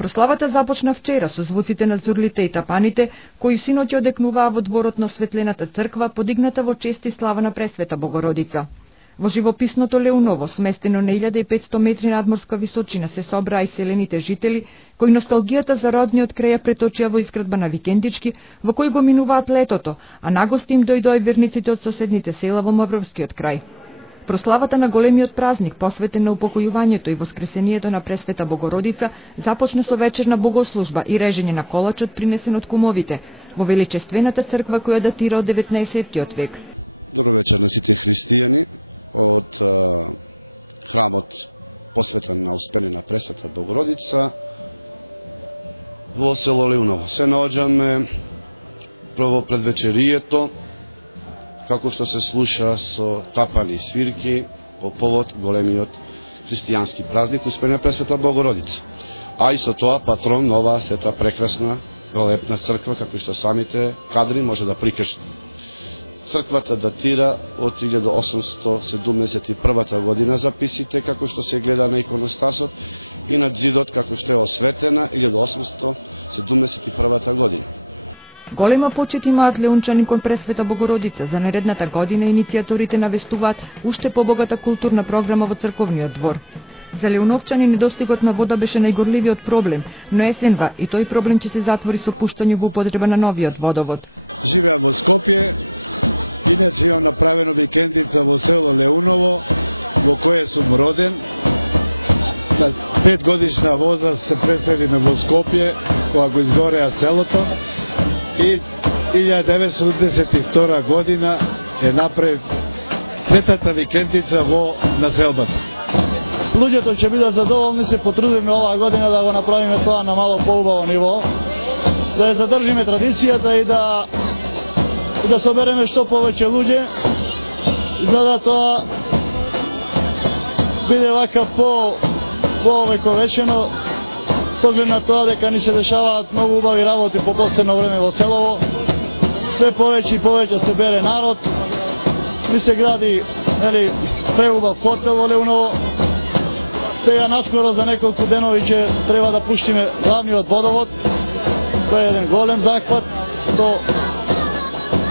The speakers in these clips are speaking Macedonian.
Прославата започна вчера со звуците на зурлите и тапаните, кои синоќи одекнуваа во дворот на осветлената црква, подигната во чест и слава на Пресвета Богородица. Во живописното Леуново, сместено на 1500 метри надморска височина, се собраа и селените жители, кои носталгијата за родниот крај ја преточија во изградба на викендички, во кои го минуваат летото, а нагости им дојдоа верниците од соседните села во Мавровскиот крај. Прославата на големиот празник, посветен на упокојувањето и воскресението на Пресвета Богородица, започна со вечерна богослужба и режење на колачот принесен од кумовите, во величествената црква која датира од 19 век. Добро вечер на сите христијани од храмот посветен на Успенина Пресвета Богородица во село Леуново. Се наоѓаме прво пред вечерието, како што се слуша со тапани и свирки по повод големиот христијански празник Успенина Пресвета Богородица. А и со тоа патрон на оваа сета прекрасна велепна црква, како што самите кадри може да прикажат. Црквата датира од 1871 година записите, како што се гледа на иконостасот, и над зидот како што е осветена 1871 година. Голема почит имаат леунчани кон Пресвета Богородица. За наредната година иницијаторите навестуваат уште побогата културна програма во црковниот двор. За леуновчани недостигот на вода беше најгорливиот проблем, но есенва и тој проблем ќе се затвори со пуштање во употреба на новиот водовод. Живеам во Скопје, иначе имам направено викендица во село Леуново, во кое сум роден. На 5 годишна возраст се преселиме во Скопје, кога го изгореа селото, и 1982 година е направив третата викендица во населбата. Луѓето ќе бидат задоволни, се потрудиме оваа година да го направиме тоа на мало поубаво ниво, да ја задржиме традицијата и да собереме што повеќе луѓе, за да тоа биде вака по-вековечено, с оглед на тоа дека ни се дешаваат многу убави работи по последно време во селово. Све повеќе и повеќе се бере народ, ни се гради преубав хотел во Леуново. Сега наскоро за неколку денови ќе треба да пуштиме главниот водовод. Тоа е еден голем захват со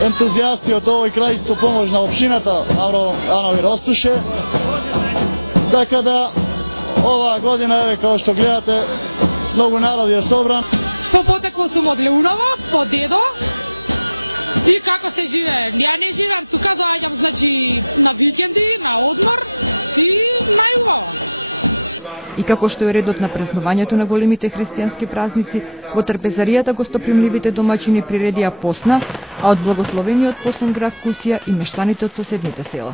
ентузијасти од овој крај, со помош на општината Анови Ростуше. Така да оваа година, еве како што гледате, многу народ е собран. По потекло сум од Леуново, по дедо. И како се живее? Ја не живеам тука, доаѓам значи на викенди, на одмор и најубаво. И како што е редот на празнувањето на големите христијански празници, во трпезаријата гостопримливите домаќини приредија посна, а од благословениот посен граф Кусија и мештаните од соседните села.